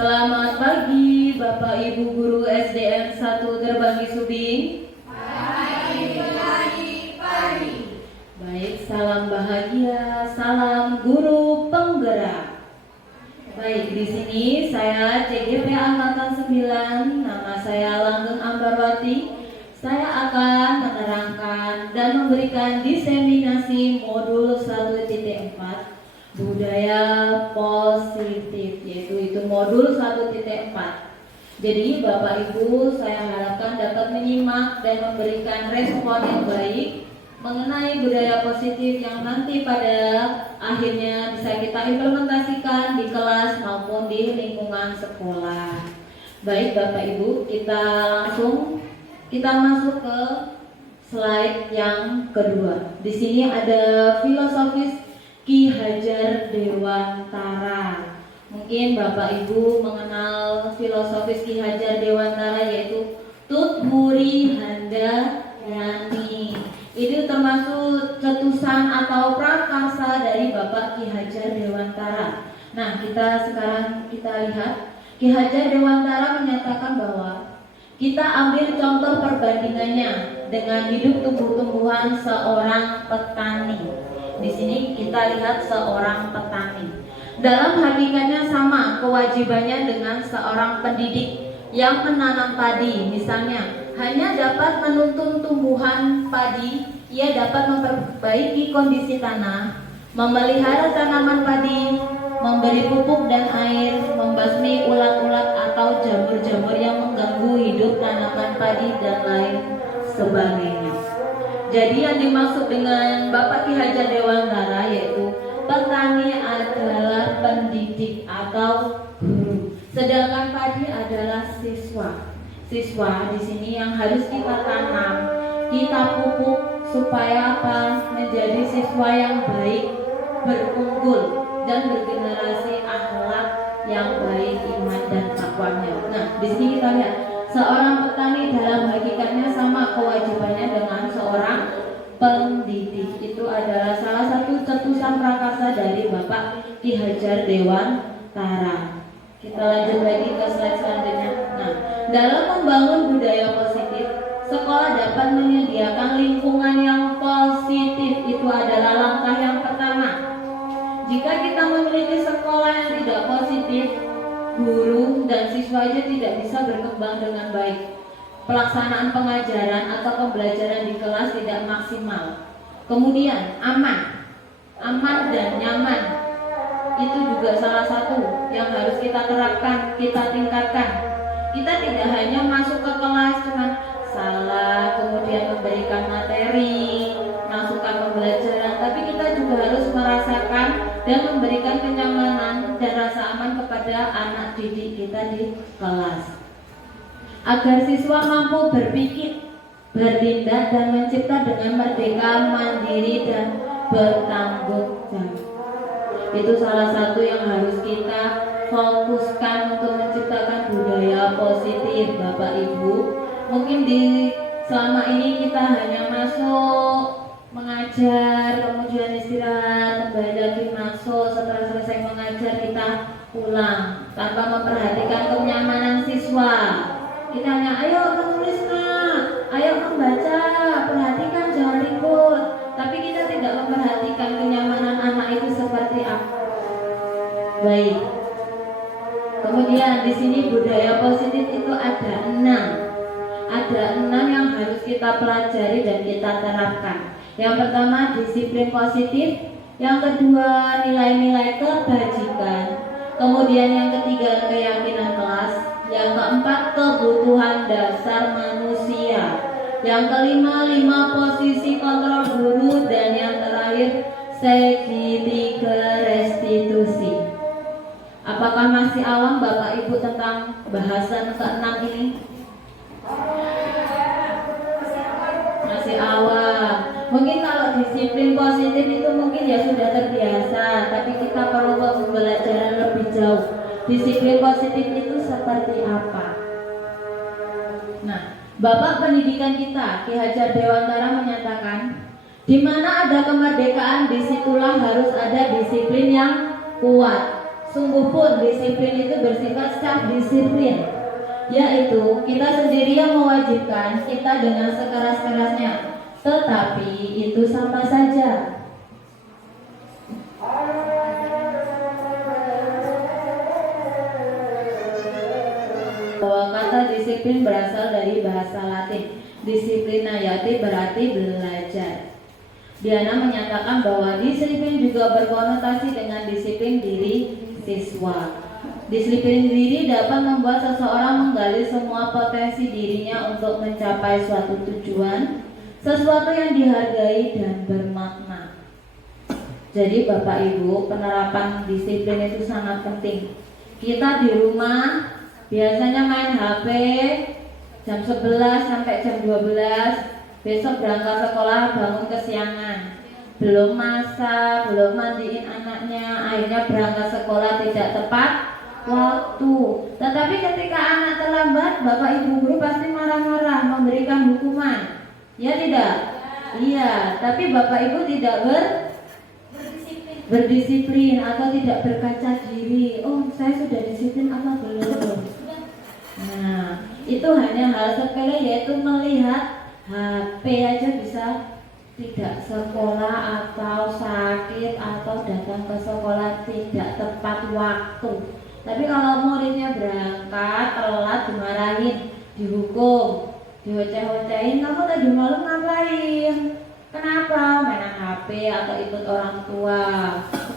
Selamat pagi Bapak Ibu Guru SDN 1 Terbanggi Subing. Pagi. Baik, salam bahagia, salam guru penggerak. Baik, di sini saya CGP Angkatan 9, nama saya Langgeng Ambarwati. Saya akan menerangkan dan memberikan diseminasi modul 1.4 budaya positif, yaitu itu modul 1.4. Jadi Bapak Ibu, saya harapkan dapat menyimak dan memberikan respon yang baik mengenai budaya positif yang nanti pada akhirnya bisa kita implementasikan di kelas maupun di lingkungan sekolah. Baik Bapak Ibu, kita masuk ke slide yang kedua. Di sini ada filosofis Ki Hajar Dewantara. Mungkin Bapak Ibu mengenal filosofis Ki Hajar Dewantara, yaitu Tutburi Handayani. Itu termasuk cetusan atau prakarsa dari Bapak Ki Hajar Dewantara. Nah, sekarang kita lihat Ki Hajar Dewantara menyatakan bahwa kita ambil contoh perbandingannya dengan hidup tumbuh-tumbuhan seorang petani. Di sini kita lihat seorang petani. Dalam hakikatnya sama kewajibannya dengan seorang pendidik yang menanam padi. Misalnya, hanya dapat menuntun tumbuhan padi, ia dapat memperbaiki kondisi tanah, memelihara tanaman padi, memberi pupuk dan air, membasmi ulat-ulat atau jamur-jamur yang mengganggu hidup tanaman padi dan lain sebagainya. Jadi yang dimaksud dengan Bapak Ki Hajar Dewantara yaitu petani adalah pendidik atau guru, sedangkan padi adalah siswa. Siswa di sini yang harus kita tanam, kita pupuk supaya menjadi siswa yang baik, berunggul dan bergenerasi akhlak yang baik, iman dan takwanya. Nah, di sini kita lihat seorang petani dalam hakikatnya sama kewajibannya dengan seorang pendidik. Itu adalah salah satu cetusan prakarsa dari Bapak Ki Hajar Dewantara. Kita lanjut lagi ke slide selanjutnya. Nah, dalam membangun budaya positif, sekolah dapat menyediakan lingkungan yang positif. Itu adalah langkah yang pertama. Jika kita memiliki sekolah yang tidak positif, guru dan siswanya tidak bisa berkembang dengan baik. Pelaksanaan pengajaran atau pembelajaran di kelas tidak maksimal. Kemudian aman dan nyaman. Itu juga salah satu yang harus kita terapkan, kita tingkatkan. Kita tidak hanya masuk ke kelas cuman salah, kemudian memberikan materi, masukan pembelajaran, tapi kita juga harus merasakan dan memberikan kenyamanan dan rasa aman kepada anak didik kita di kelas, agar siswa mampu berpikir, bertindak dan mencipta dengan merdeka, mandiri dan bertanggung jawab. Itu salah satu yang harus kita fokuskan untuk menciptakan budaya positif Bapak Ibu. Mungkin selama ini kita hanya masuk mengajar, kemudian istirahat, kembali lagi masuk, setelah selesai mengajar kita pulang tanpa memperhatikan kenyamanan siswa. Kita hanya ayo menulis nak, ayo membaca, perhatikan jangan ribut, tapi kita tidak memperhatikan kenyamanan anak itu seperti apa. Baik. Kemudian di sini budaya positif itu ada 6. Ada 6 yang harus kita pelajari dan kita terapkan. Yang pertama disiplin positif, yang kedua nilai-nilai kebajikan, kemudian yang ketiga keyakinan kelas, yang keempat kebutuhan dasar manusia, yang kelima 5 posisi kontrol guru, dan yang terakhir segitiga restitusi. Apakah masih awam Bapak Ibu tentang bahasan ke-6 ini? Masih awam. Mungkin kalau disiplin positif itu mungkin ya sudah terbiasa, tapi kita perlu pembelajaran lebih jauh. Disiplin positif itu seperti apa? Nah, Bapak pendidikan kita Ki Hajar Dewantara menyatakan, di mana ada kemerdekaan, disitulah harus ada disiplin yang kuat. Sungguh pun disiplin itu bersifat self disiplin, yaitu kita sendiri yang mewajibkan kita dengan sekeras-kerasnya, tetapi itu sama saja. Bahwa kata disiplin berasal dari bahasa Latin disciplina, yaitu berarti belajar. Diana menyatakan bahwa disiplin juga berkonotasi dengan disiplin diri siswa. Disiplin diri dapat membuat seseorang menggali semua potensi dirinya untuk mencapai suatu tujuan, sesuatu yang dihargai dan bermakna. Jadi Bapak Ibu, penerapan disiplin itu sangat penting. Kita di rumah biasanya main HP jam 11 sampai jam 12, besok berangkat sekolah bangun kesiangan, belum masak, belum mandiin anaknya, akhirnya berangkat sekolah tidak tepat waktu. Tetapi ketika anak terlambat, Bapak Ibu guru pasti marah-marah, memberikan hukuman. Ya tidak? Iya, tapi Bapak Ibu tidak berdisiplin atau tidak berkaca diri. Oh, saya sudah disiplin apa belum? Nah, itu hanya hal sepele, yaitu melihat HP aja bisa tidak sekolah atau sakit atau datang ke sekolah tidak tepat waktu. Tapi kalau muridnya berangkat telat dimarahin, dihukum, dioceh-ocehin, kamu tadi malam ngapain? Kenapa? Mainan HP atau ikut orang tua.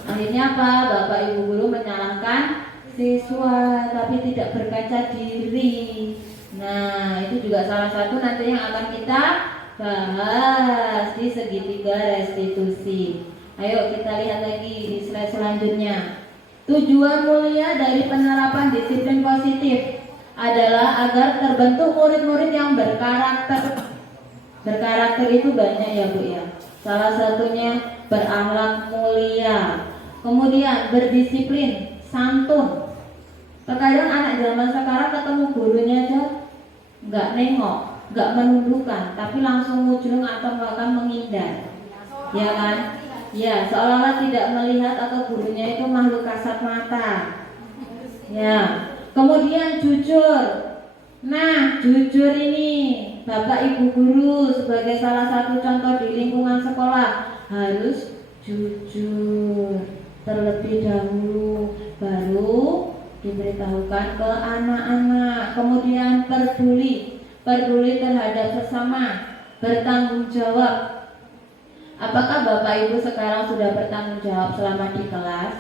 Akhirnya apa? Bapak Ibu guru menyalahkan siswa tapi tidak berkaca diri. Nah, itu juga salah satu nanti yang akan kita bahas di segitiga restitusi. Ayo kita lihat lagi di slide selanjutnya. Tujuan mulia dari penerapan disiplin positif adalah agar terbentuk murid-murid yang berkarakter. Berkarakter itu banyak ya Bu ya. Salah satunya berakhlak mulia, kemudian berdisiplin, santun. Terkadang anak zaman sekarang ketemu gurunya aja nggak nengok, nggak menundukkan, tapi langsung mujung atau bahkan menghindar, ya kan? Ya, seolah-olah tidak melihat atau gurunya itu makhluk kasat mata. Ya, kemudian jujur. Nah, jujur ini Bapak Ibu guru sebagai salah satu contoh di lingkungan sekolah harus jujur terlebih dahulu, baru diberitahukan ke anak-anak. Kemudian peduli terhadap sesama, bertanggung jawab. Apakah Bapak Ibu sekarang sudah bertanggung jawab selama di kelas?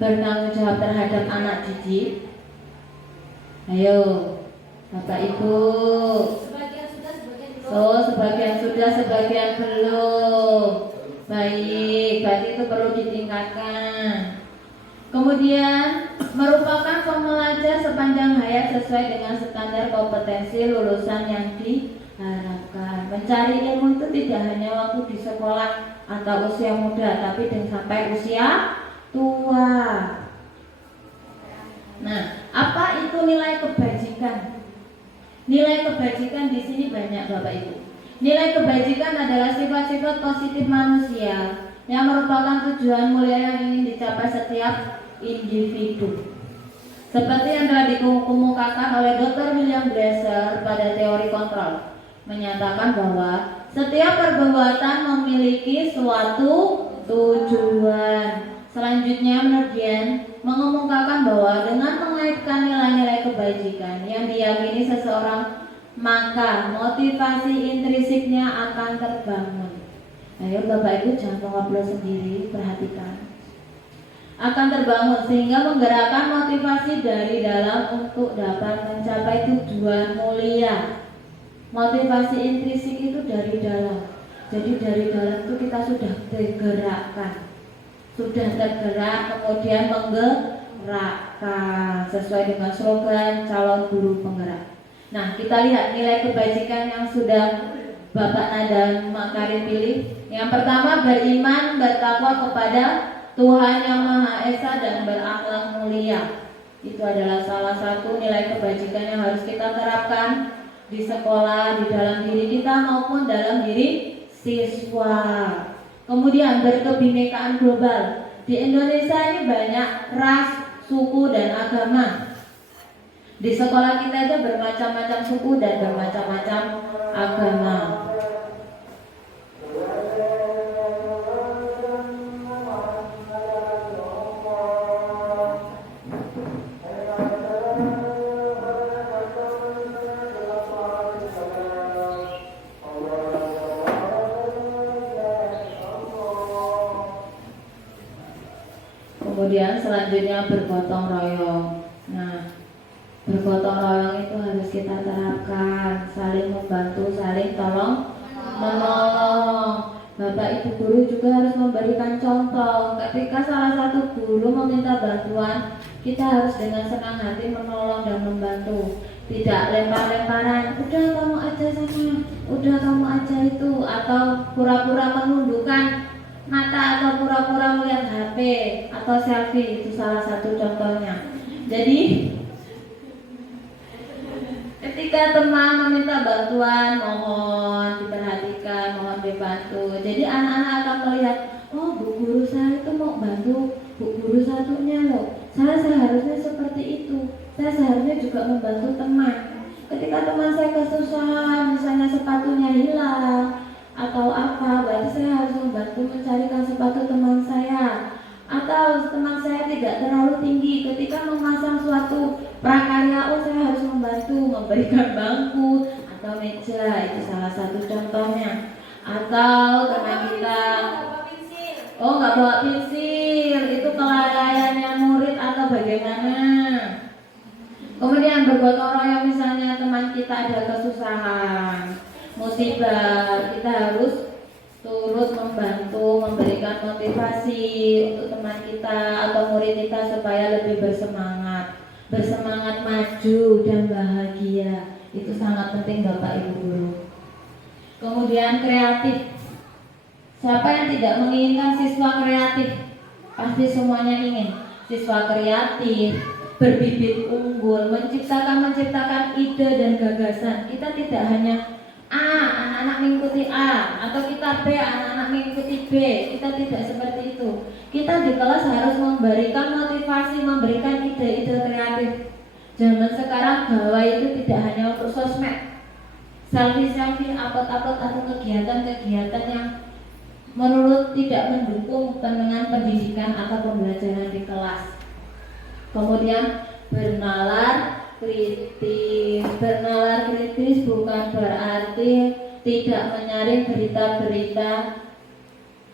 Bertanggung jawab terhadap anak didik? Ayo Bapak Ibu. Sebagian sudah, sebagian belum. Baik, berarti itu perlu ditingkatkan. Kemudian merupakan pembelajar sepanjang hayat sesuai dengan standar kompetensi lulusan yang diharapkan. Mencari ilmu itu tidak hanya waktu di sekolah atau usia muda, tapi dan sampai usia tua. Nah, apa itu nilai kebajikan? Nilai kebajikan di sini banyak Bapak Ibu. Nilai kebajikan adalah sifat-sifat positif manusia yang merupakan tujuan mulia yang ingin dicapai setiap individu. Seperti yang telah dikemukakan oleh Dr. William Glasser pada teori kontrol, menyatakan bahwa setiap perbuatan memiliki suatu tujuan. Selanjutnya menurut Dian mengemukakan bahwa dengan mengaitkan nilai-nilai kebajikan yang diyakini seseorang, maka motivasi intrinsiknya akan terbangun. Ayo Bapak Ibu jangan ngobrol sendiri, perhatikan. Akan terbangun sehingga menggerakkan motivasi dari dalam untuk dapat mencapai tujuan mulia. Motivasi intrinsik itu dari dalam. Jadi dari dalam itu kita sudah digerakkan, sudah tergerak, kemudian menggerakkan sesuai dengan slogan calon guru penggerak. Nah, kita lihat nilai kebajikan yang sudah Bapak Nada Makarim pilih. Yang pertama, beriman, bertakwa kepada Tuhan Yang Maha Esa dan berakhlak mulia. Itu adalah salah satu nilai kebajikan yang harus kita terapkan di sekolah, di dalam diri kita maupun dalam diri siswa. Kemudian berkebinekaan global. Di Indonesia ini banyak ras, suku, dan agama. Di sekolah kita aja bermacam-macam suku dan bermacam-macam agama. Kemudian selanjutnya bergotong royong. Nah, bergotong royong itu harus kita terapkan, saling membantu, saling tolong menolong. Bapak Ibu guru juga harus memberikan contoh. Ketika salah satu guru meminta bantuan, kita harus dengan senang hati menolong dan membantu. Tidak lempar-lemparan, udah kamu aja sana, udah kamu aja itu, atau pura-pura menundukkan mata atau pura-pura melihat HP atau selfie. Itu salah satu contohnya. Jadi ketika teman meminta bantuan, mohon diperhatikan, mohon dibantu. Jadi anak-anak akan melihat, oh bu guru saya itu mau bantu bu guru satunya loh. Saya seharusnya seperti itu. Saya seharusnya juga membantu teman. Ketika teman saya kesusahan, misalnya sepatunya hilang atau apa, berarti saya harus membantu mencarikan sepatu teman saya. Atau teman saya tidak terlalu tinggi, ketika memasang suatu prakarya, oh saya harus membantu memberikan bangku atau meja. Itu salah satu contohnya. Atau teman kita, oh nggak bawa pensil, itu kelalaiannya murid atau bagaimana. Kemudian bergotong royong, misalnya teman kita ada kesusahan, musibah, kita harus turut membantu, memberikan motivasi untuk teman kita atau murid kita supaya lebih bersemangat maju dan bahagia. Itu sangat penting Bapak Ibu guru. Kemudian kreatif. Siapa yang tidak menginginkan siswa kreatif? Pasti semuanya ingin. Siswa kreatif, berbibit unggul, menciptakan ide dan gagasan. Kita tidak hanya A, anak-anak mengikuti A, atau kita B, anak-anak mengikuti B. Kita tidak seperti itu. Kita di kelas harus memberikan motivasi, memberikan ide-ide kreatif. Zaman sekarang gawai itu tidak hanya untuk sosmed, selfie-selfie, upload-upload atau kegiatan-kegiatan yang menurut tidak mendukung dengan pendidikan atau pembelajaran di kelas. Kemudian bernalar kritis. Bernalar kritis bukan berarti tidak menyaring berita-berita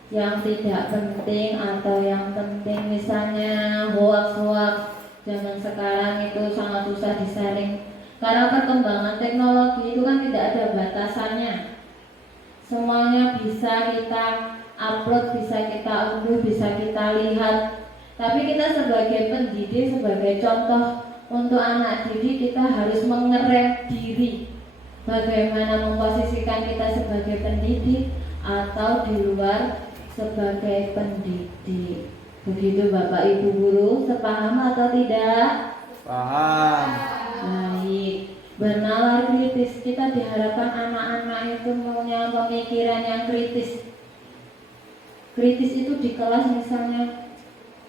yang tidak penting atau yang penting. Misalnya hoax-hoax zaman sekarang itu sangat susah disaring karena perkembangan teknologi itu kan tidak ada batasannya. Semuanya bisa kita upload, bisa kita unduh, bisa kita lihat. Tapi kita sebagai pendidik, sebagai contoh untuk anak didik, kita harus mengerem diri. Bagaimana memposisikan kita sebagai pendidik atau di luar sebagai pendidik. Begitu Bapak Ibu guru, sepaham atau tidak? Paham. Baik. Bernalar kritis, kita diharapkan anak-anak itu punya pemikiran yang kritis. Kritis itu di kelas misalnya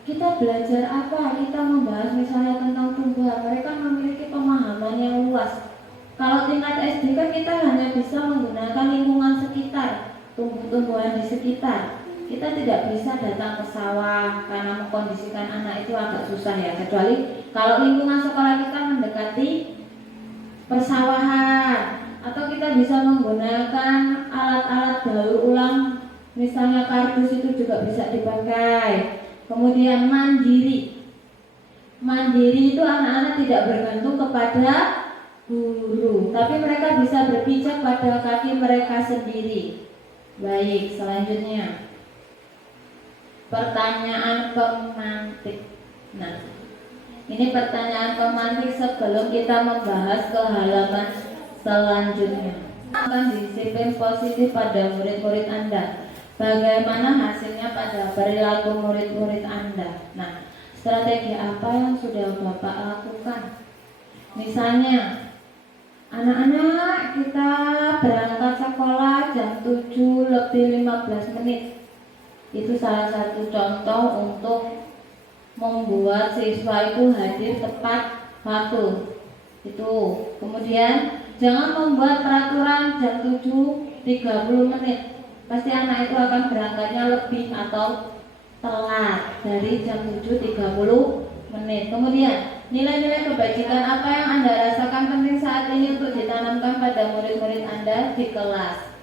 kita belajar apa, kita membahas misalnya tentang tumbuhan, mereka memiliki pemahaman yang luas. Kalau tingkat SD kan kita hanya bisa menggunakan lingkungan sekitar, tumbuh-tumbuhan di sekitar. Kita tidak bisa datang ke sawah karena mengkondisikan anak itu agak susah ya, kecuali kalau lingkungan sekolah kita mendekati persawahan, atau kita bisa menggunakan alat-alat daur ulang, misalnya kardus itu juga bisa dipakai. Kemudian mandiri. Mandiri itu anak-anak tidak bergantung kepada guru, tapi mereka bisa berpijak pada kaki mereka sendiri. Baik, selanjutnya pertanyaan pemantik. Nah, ini pertanyaan pemantik sebelum kita membahas ke halaman selanjutnya. Akan disiplin positif pada murid-murid Anda. Bagaimana hasilnya pada perilaku murid-murid Anda? Nah, strategi apa yang sudah Bapak lakukan? Misalnya, anak-anak kita berangkat sekolah jam 7 lebih 15 menit. Itu salah satu contoh untuk membuat siswa itu hadir tepat waktu. Itu. Kemudian jangan membuat peraturan jam 7.30 menit. Pasti anak itu akan berangkatnya lebih atau telat dari jam 7.30 menit. Kemudian, nilai-nilai kebajikan apa yang Anda rasakan penting saat ini untuk ditanamkan pada murid-murid Anda di kelas?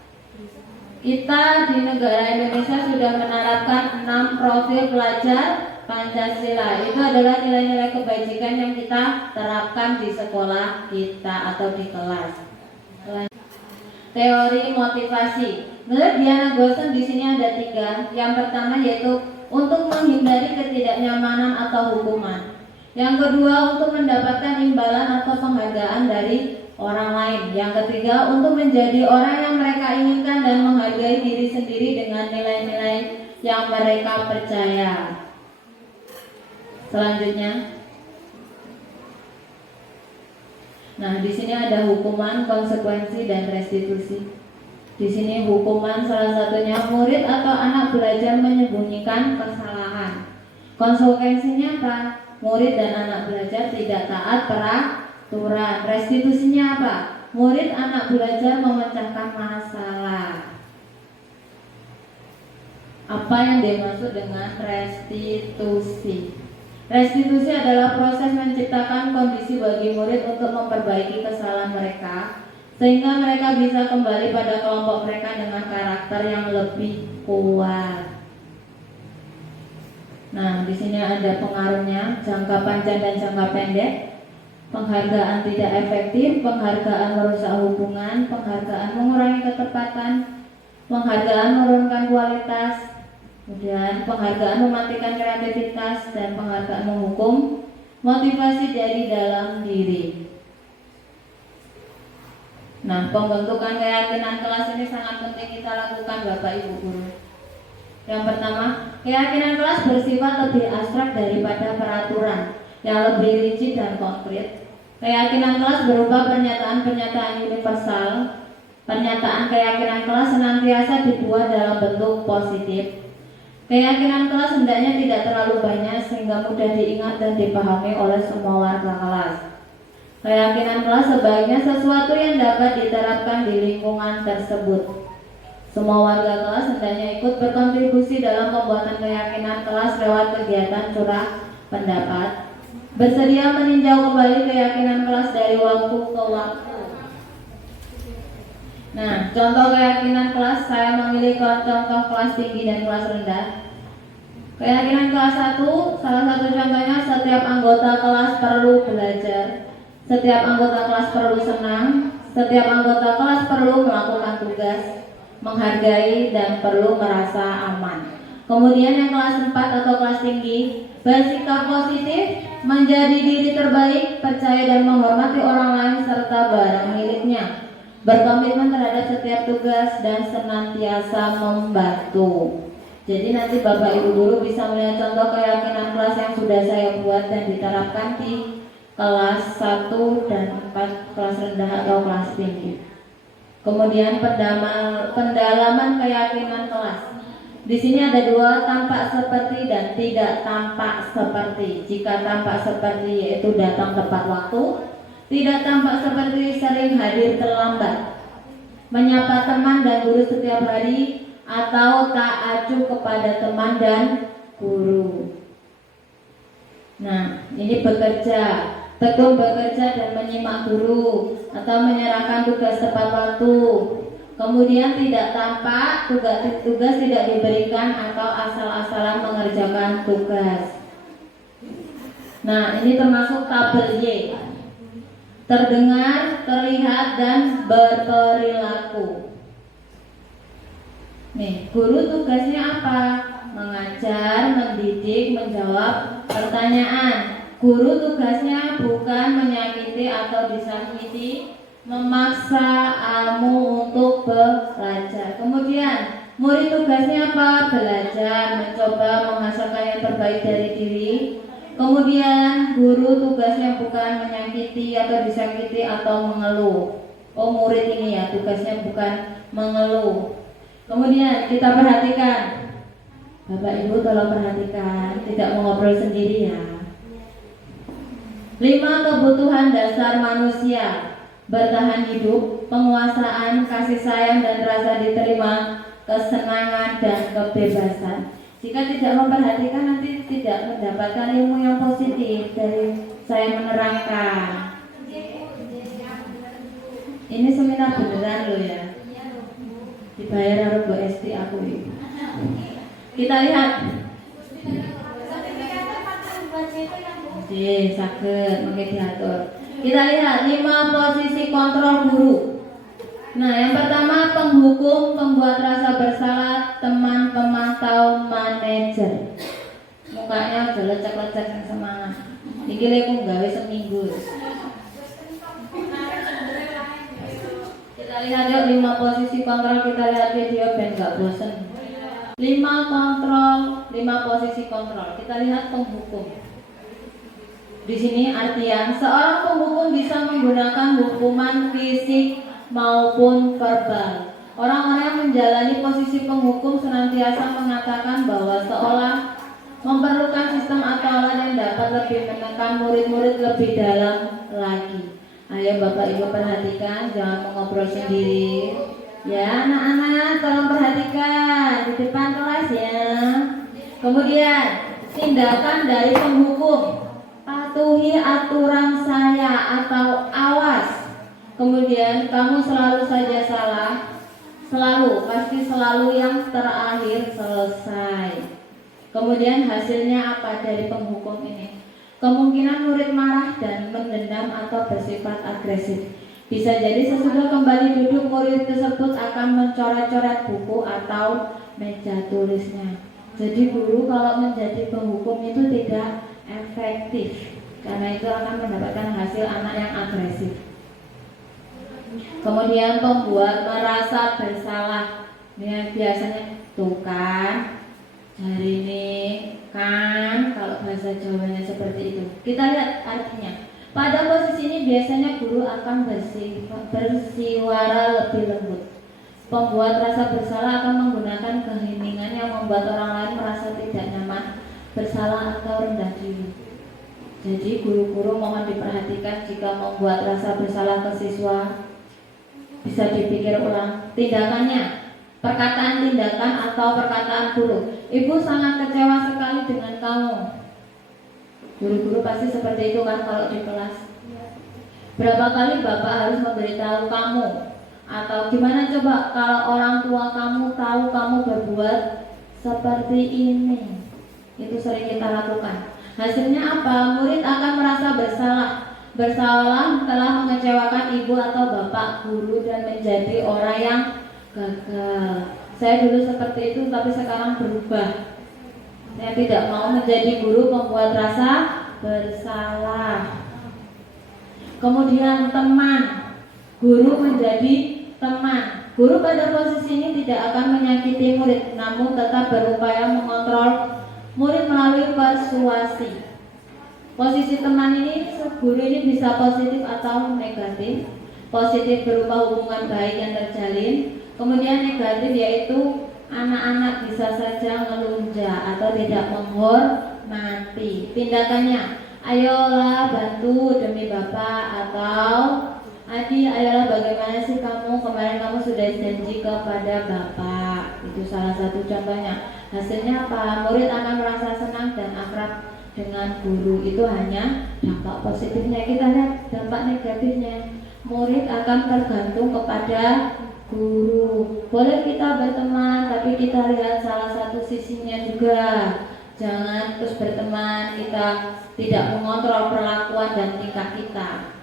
Kita di negara Indonesia sudah menerapkan 6 profil pelajar Pancasila. Itu adalah nilai-nilai kebajikan yang kita terapkan di sekolah kita atau di kelas. Teori motivasi. Menurut Diana Gosson di sini ada 3. Yang pertama yaitu untuk menghindari ketidaknyamanan atau hukuman. Yang kedua untuk mendapatkan imbalan atau penghargaan dari orang lain. Yang ketiga untuk menjadi orang yang mereka inginkan dan menghargai diri sendiri dengan nilai-nilai yang mereka percaya. Selanjutnya, nah di sini ada hukuman, konsekuensi, dan restitusi. Di sini hukuman salah satunya murid atau anak belajar menyembunyikan kesalahan. Konsekuensinya apa? Murid dan anak belajar tidak taat peraturan. Restitusinya apa? Murid anak belajar memecahkan masalah. Apa yang dimaksud dengan restitusi? Restitusi adalah proses menciptakan kondisi bagi murid untuk memperbaiki kesalahan mereka sehingga mereka bisa kembali pada kelompok mereka dengan karakter yang lebih kuat. Nah, di sini ada pengaruhnya, jangka panjang dan jangka pendek. Penghargaan tidak efektif, penghargaan merusak hubungan, penghargaan mengurangi ketepatan, penghargaan menurunkan kualitas, kemudian penghargaan mematikan kreativitas, dan penghargaan menghukum motivasi dari dalam diri. Nah, pembentukan keyakinan kelas ini sangat penting kita lakukan Bapak Ibu Guru. Yang pertama, keyakinan kelas bersifat lebih abstrak daripada peraturan yang lebih rinci dan konkret. Keyakinan kelas berupa pernyataan-pernyataan universal. Pernyataan keyakinan kelas senantiasa dibuat dalam bentuk positif. Keyakinan kelas hendaknya tidak terlalu banyak sehingga mudah diingat dan dipahami oleh semua warga kelas. Keyakinan kelas sebaiknya sesuatu yang dapat diterapkan di lingkungan tersebut. Semua warga kelas hendaknya ikut berkontribusi dalam pembuatan keyakinan kelas lewat kegiatan curah pendapat. Bersedia meninjau kembali keyakinan kelas dari waktu ke waktu. Nah, contoh keyakinan kelas, saya memilih contoh kelas tinggi dan kelas rendah. Keyakinan kelas 1, salah satu contohnya setiap anggota kelas perlu belajar. Setiap anggota kelas perlu senang, setiap anggota kelas perlu melakukan tugas, menghargai, dan perlu merasa aman. Kemudian yang kelas 4 atau kelas tinggi, bersikap positif, menjadi diri terbaik, percaya dan menghormati orang lain serta barang miliknya, berkomitmen terhadap setiap tugas, dan senantiasa membantu. Jadi nanti Bapak Ibu Guru bisa melihat contoh keyakinan kelas yang sudah saya buat dan diterapkan di kelas 1 dan 4, kelas rendah atau kelas tinggi. Kemudian pendalaman keyakinan kelas. Di sini ada 2, tampak seperti dan tidak tampak seperti. Jika tampak seperti yaitu datang tepat waktu, tidak tampak seperti sering hadir terlambat, menyapa teman dan guru setiap hari, atau tak acuh kepada teman dan guru. Nah, ini bekerja, tekun bekerja dan menyimak guru, atau menyerahkan tugas tepat waktu. Kemudian tidak tampak, tugas tidak diberikan atau asal-asalan mengerjakan tugas. Nah, ini termasuk tabel Y. Terdengar, terlihat, dan berperilaku. Nih, guru tugasnya apa? Mengajar, mendidik, menjawab pertanyaan. Guru tugasnya bukan menyakiti atau disakiti, memaksa kamu untuk belajar. Kemudian murid tugasnya apa? Belajar, mencoba menghasilkan yang terbaik dari diri. Kemudian guru tugasnya bukan menyakiti atau disakiti atau mengeluh. Oh, murid ini ya tugasnya bukan mengeluh. Kemudian kita perhatikan Bapak Ibu tolong perhatikan, tidak mengobrol sendiri ya. 5 kebutuhan dasar manusia: bertahan hidup, penguasaan, kasih sayang dan rasa diterima, kesenangan dan kebebasan. Jika tidak memperhatikan nanti tidak mendapatkan ilmu yang positif dari saya menerangkan. Ini seminar beneran loh ya. Dibayar harus Bu SD aku ini. Kita lihat. Sakit, mungkin diatur. Kita lihat 5 posisi kontrol guru. Nah, yang pertama penghukum, pembuat rasa bersalah, teman, pemantau, manajer. Mukanya udah lecek-lecek yang semangat. Iki lek gawe seminggu. Kita lihat yuk 5 posisi kontrol, kita lihat video biar gak bosen. 5 posisi kontrol. Kita lihat penghukum. Di sini artian seorang penghukum bisa menggunakan hukuman fisik maupun verbal. Orang-orang yang menjalani posisi penghukum senantiasa mengatakan bahwa seolah memerlukan sistem atau alat yang dapat lebih menekan murid-murid lebih dalam lagi. Ayo Bapak Ibu perhatikan, jangan mengobrol sendiri. Ya anak-anak tolong perhatikan di depan kelas ya. Kemudian tindakan dari penghukum: patuhi aturan saya atau awas. Kemudian kamu selalu saja salah. Selalu, pasti selalu yang terakhir selesai. Kemudian hasilnya apa dari penghukum ini? Kemungkinan murid marah dan mendendam atau bersifat agresif. Bisa jadi sesudah kembali duduk murid tersebut akan mencoret-coret buku atau meja tulisnya. Jadi guru kalau menjadi penghukum itu tidak efektif, karena itu akan mendapatkan hasil anak yang agresif. Kemudian pembuat merasa bersalah. Ini biasanya tuh kan, hari ini kan, kalau bahasa Jawanya seperti itu. Kita lihat artinya. Pada posisi ini biasanya guru akan bersiwara lebih lembut. Pembuat rasa bersalah akan menggunakan keheningan yang membuat orang lain merasa tidak nyaman, bersalah atau rendah diri. Jadi guru-guru mohon diperhatikan jika membuat rasa bersalah ke siswa, bisa dipikir ulang tindakannya, perkataan tindakan atau perkataan guru. Ibu sangat kecewa sekali dengan kamu. Guru-guru pasti seperti itu kan kalau di kelas. Berapa kali Bapak harus memberitahu kamu? Atau gimana coba kalau orang tua kamu tahu kamu berbuat seperti ini? Itu sering kita lakukan. Hasilnya apa? Murid akan merasa bersalah telah mengecewakan ibu atau bapak guru dan menjadi orang yang gagal. Saya dulu seperti itu tapi sekarang berubah. Saya tidak mau menjadi guru pembuat rasa bersalah. Kemudian teman, guru menjadi teman. Guru pada posisi ini tidak akan menyakiti murid, namun tetap berupaya mengontrol murid melalui persuasi. Posisi teman ini, guru ini bisa positif atau negatif. Positif berupa hubungan baik yang terjalin. Kemudian negatif yaitu anak-anak bisa saja melunjak atau tidak menghormati. Tindakannya, ayolah bantu demi Bapak, atau Adi, ayolah bagaimana sih kamu, kemarin kamu sudah janji kepada Bapak. Itu salah satu contohnya. Hasilnya apa? Murid akan merasa senang dan akrab dengan guru. Itu hanya dampak positifnya. Kita lihat dampak negatifnya. Murid akan tergantung kepada guru. Boleh kita berteman, tapi kita lihat salah satu sisinya juga. Jangan terus berteman, kita tidak mengontrol perlakuan dan tingkah kita.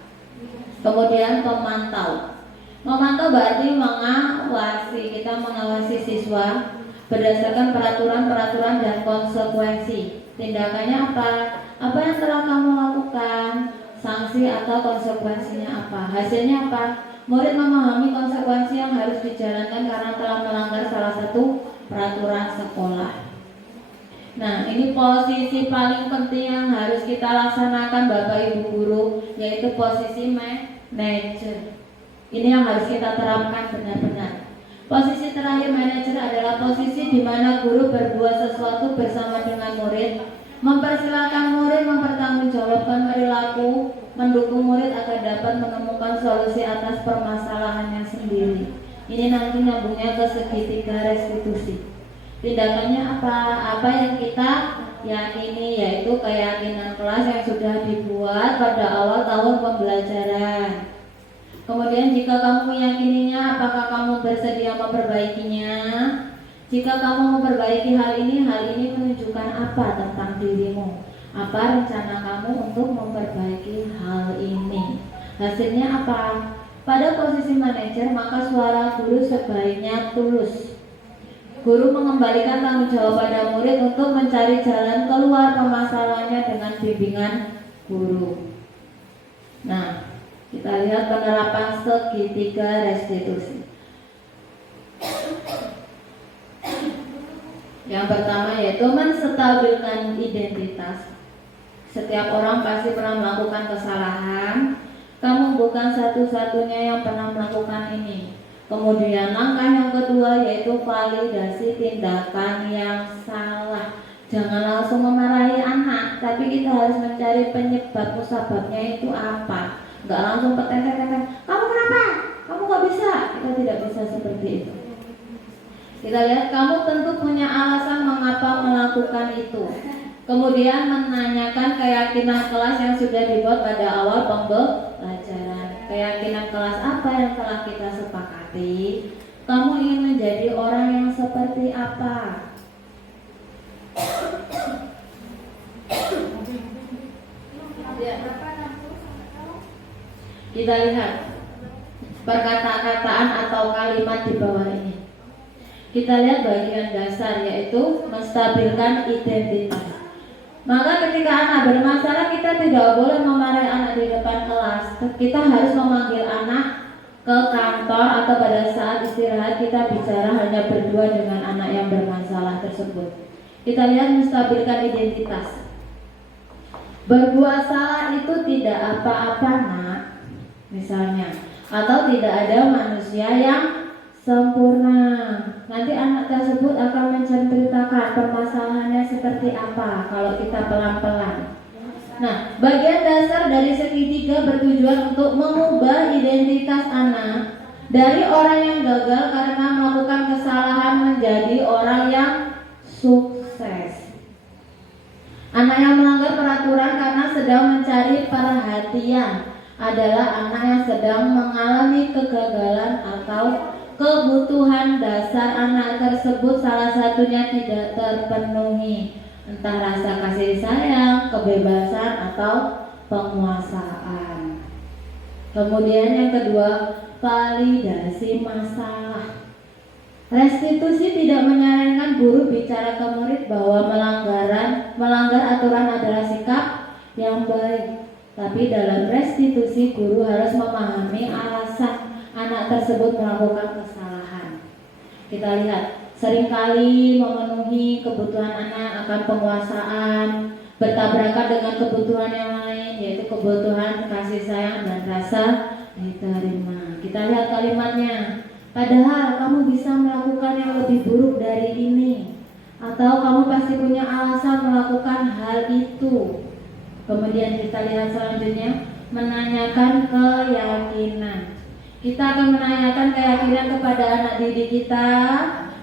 Kemudian pemantau. Memantau berarti mengawasi. Kita mengawasi siswa berdasarkan peraturan-peraturan dan konsekuensi. Tindakannya apa? Apa yang telah kamu lakukan? Sanksi atau konsekuensinya apa? Hasilnya apa? Murid memahami konsekuensi yang harus dijalankan karena telah melanggar salah satu peraturan sekolah. Nah, ini posisi paling penting yang harus kita laksanakan Bapak Ibu guru, yaitu posisi manajer. Ini yang harus kita terapkan benar-benar. Posisi terakhir manajer adalah posisi di mana guru berbuat sesuatu bersama dengan murid, mempersilahkan murid mempertanggungjawabkan perilaku, mendukung murid agar dapat menemukan solusi atas permasalahannya sendiri. Ini nanti nyambungnya ke segitiga restitusi. Tindakannya apa? Apa yang kita yakini, yaitu keyakinan kelas yang sudah dibuat pada awal tahun pembelajaran. Kemudian jika kamu meyakininya, apakah kamu bersedia memperbaikinya? Jika kamu memperbaiki hal ini menunjukkan apa tentang dirimu? Apa rencana kamu untuk memperbaiki hal ini? Hasilnya apa? Pada posisi manajer, maka suara guru sebaiknya tulus. Guru mengembalikan tanggung jawab pada murid untuk mencari jalan keluar permasalahannya dengan bimbingan guru. Nah, kita lihat penerapan segitiga restitusi. Yang pertama yaitu menstabilkan identitas. Setiap orang pasti pernah melakukan kesalahan. Kamu bukan satu-satunya yang pernah melakukan ini. Kemudian langkah yang kedua yaitu validasi tindakan yang salah. Jangan langsung memarahi anak, tapi kita harus mencari penyebab musababnya itu apa. Enggak langsung petek-petek, kamu kenapa? Kamu gak bisa. Kita tidak bisa seperti itu. Kita lihat kamu tentu punya alasan mengapa melakukan itu. Kemudian menanyakan keyakinan kelas yang sudah dibuat pada awal pembelajaran. Keyakinan kelas apa yang telah kita sepakati? Kamu ingin menjadi orang yang seperti apa? Kita lihat perkataan atau kalimat di bawah ini. Kita lihat bagian dasar yaitu menstabilkan identitas. Maka ketika anak bermasalah, kita tidak boleh memarahi anak di depan kelas. Kita harus memanggil anak ke kantor atau pada saat istirahat kita bicara hanya berdua dengan anak yang bermasalah tersebut. Kita lihat menstabilkan identitas. Berbuat salah itu tidak apa-apa, nak. Misalnya, atau tidak ada manusia yang sempurna. Nanti anak tersebut akan menceritakan permasalahannya seperti apa kalau kita pelan-pelan. Nah, bagian dasar dari segitiga bertujuan untuk mengubah identitas anak dari orang yang gagal karena melakukan kesalahan menjadi orang yang sukses. Anak yang melanggar peraturan karena sedang mencari perhatian adalah anak yang sedang mengalami kegagalan atau kebutuhan dasar anak tersebut salah satunya tidak terpenuhi, entah rasa kasih sayang, kebebasan, atau penguasaan. Kemudian yang kedua, validasi masalah. Restitusi tidak menyarankan guru bicara ke murid bahwa melanggar aturan adalah sikap yang baik. Tapi dalam restitusi guru harus memahami alasan anak tersebut melakukan kesalahan. Kita lihat, seringkali memenuhi kebutuhan anak akan penguasaan bertabrakan dengan kebutuhan yang lain, yaitu kebutuhan kasih sayang dan rasa diterima. Kita lihat kalimatnya. Padahal kamu bisa melakukan yang lebih buruk dari ini, atau kamu pasti punya alasan melakukan hal itu. Kemudian kita lihat selanjutnya, menanyakan keyakinan. Kita akan menanyakan keyakinan kepada anak didik kita.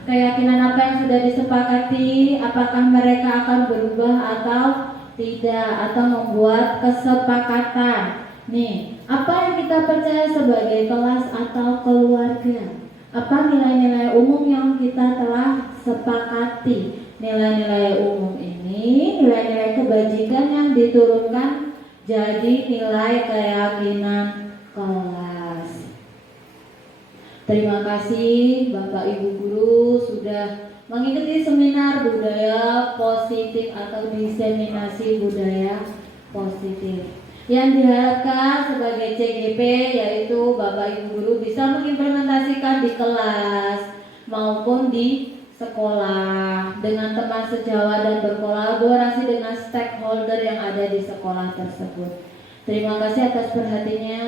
Keyakinan apa yang sudah disepakati, apakah mereka akan berubah atau tidak, atau membuat kesepakatan. Nih, apa yang kita percaya sebagai kelas atau keluarga? Apa nilai-nilai umum yang kita telah sepakati? Nilai-nilai umum ini, nilai-nilai kebajikan yang diturunkan jadi nilai keyakinan kelas. Terima kasih Bapak Ibu Guru sudah mengikuti seminar budaya positif atau diseminasi budaya positif. Yang diharapkan sebagai CGP yaitu Bapak Ibu Guru bisa mengimplementasikan di kelas maupun di sekolah dengan teman sejawat dan berkolaborasi dengan stakeholder yang ada di sekolah tersebut. Terima kasih atas perhatiannya.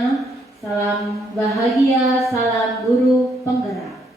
Salam bahagia, salam guru penggerak.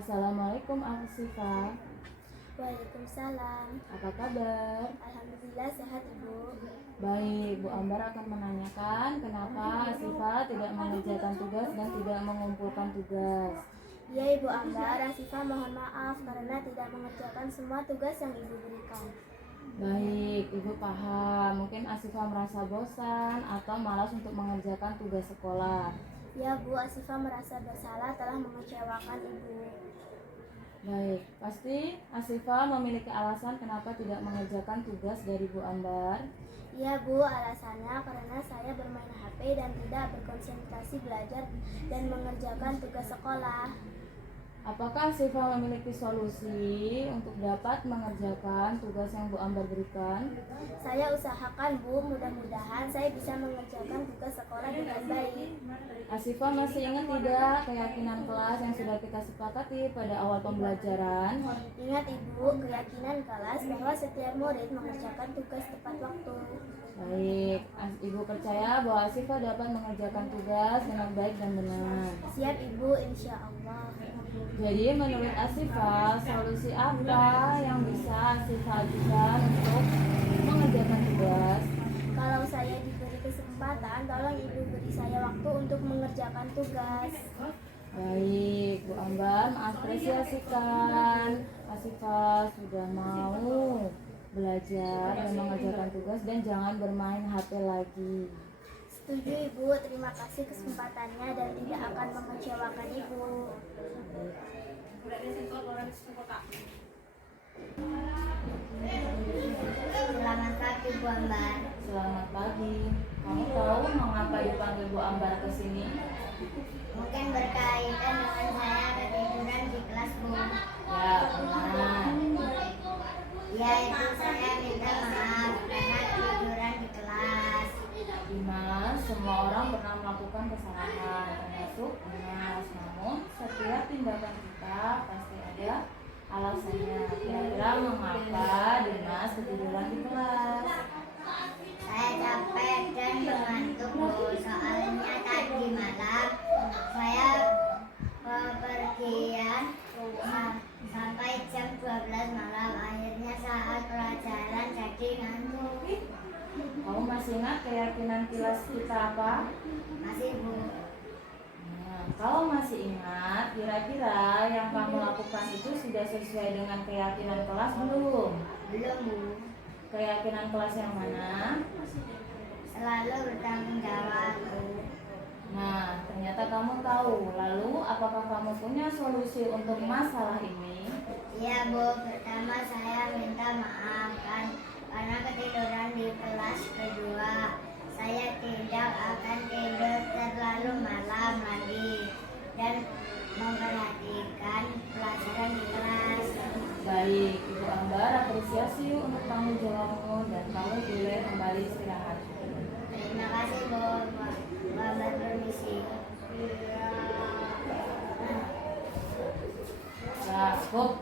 Assalamualaikum Asifah. Waalaikumsalam. Apa kabar? Alhamdulillah sehat Ibu. Baik, Bu Ambar akan menanyakan kenapa Asifah tidak mengerjakan tugas dan tidak mengumpulkan tugas. Ya Ibu Ambar, Asifah mohon maaf karena tidak mengerjakan semua tugas yang Ibu berikan. Baik, Ibu paham. Mungkin Asifah merasa bosan atau malas untuk mengerjakan tugas sekolah. Ya Bu, Asifah merasa bersalah telah mengecewakan Ibu. Baik, pasti Asifah memiliki alasan kenapa tidak mengerjakan tugas dari Bu Ambar. Ya Bu, alasannya karena saya bermain HP dan tidak berkonsentrasi belajar dan mengerjakan tugas sekolah. Apakah Asifah memiliki solusi untuk dapat mengerjakan tugas yang Bu Ambar berikan? Saya usahakan Bu, mudah-mudahan saya bisa mengerjakan tugas sekolah dengan baik. Asifah masih ingat tidak keyakinan kelas yang sudah kita sepakati pada awal pembelajaran? Ingat Ibu, keyakinan kelas bahwa setiap murid mengerjakan tugas tepat waktu. Baik, Ibu percaya bahwa Asifah dapat mengerjakan tugas dengan baik dan benar. Siap Ibu, insya Allah. Jadi menurut Asifah, solusi apa yang bisa Asifah ajukan untuk mengerjakan tugas? Kalau saya diberi kesempatan, tolong Ibu beri saya waktu untuk mengerjakan tugas. Baik, Bu Ambar mengapresiasikan Asifah sudah mau belajar dan mengerjakan tugas dan jangan bermain HP lagi. Setuju Ibu, terima kasih kesempatannya dan tidak akan mengecewakan Ibu. Selamat pagi Bu Ambar. Selamat pagi. Kamu tahu mengapa dipanggil Bu Ambar ke sini? Mungkin berkaitan dengan saya ketiduran di kelas Bu. Ya, benar. Ya itu saya minta maaf karena ketiduran di kelas. Dimas, semua orang pernah melakukan kesalahan, termasuk Dimas. Namun, setiap tindakan kita pasti ada alasannya. Kira-kira mengapa Dimas ketiduran di kelas? Saya capek dan mengantuk Bu. Soalnya tadi malam saya bepergian sampai jam 12 malam. Akhirnya saat pelajaran jadi ngantuk. Kamu masih ingat keyakinan kelas kita apa? Masih Bu. Nah, kalau masih ingat, kira-kira yang kamu lakukan itu sudah sesuai dengan keyakinan kelas belum? Belum Bu. Keyakinan kelas yang mana? Selalu bertanggung jawab Bu. Nah, ternyata kamu tahu. Lalu, apakah kamu punya solusi untuk masalah ini? Iya Bu, pertama saya minta maaf karena ketiduran di kelas. Kedua, saya tidak akan tidur terlalu malam lagi dan memperhatikan pelajaran di kelas. Baik, Ibu Ambar apresiasi untuk tanggung jawabmu dan kamu boleh kembali istirahat. Terima kasih Bu. Bapak permisi. Cukup.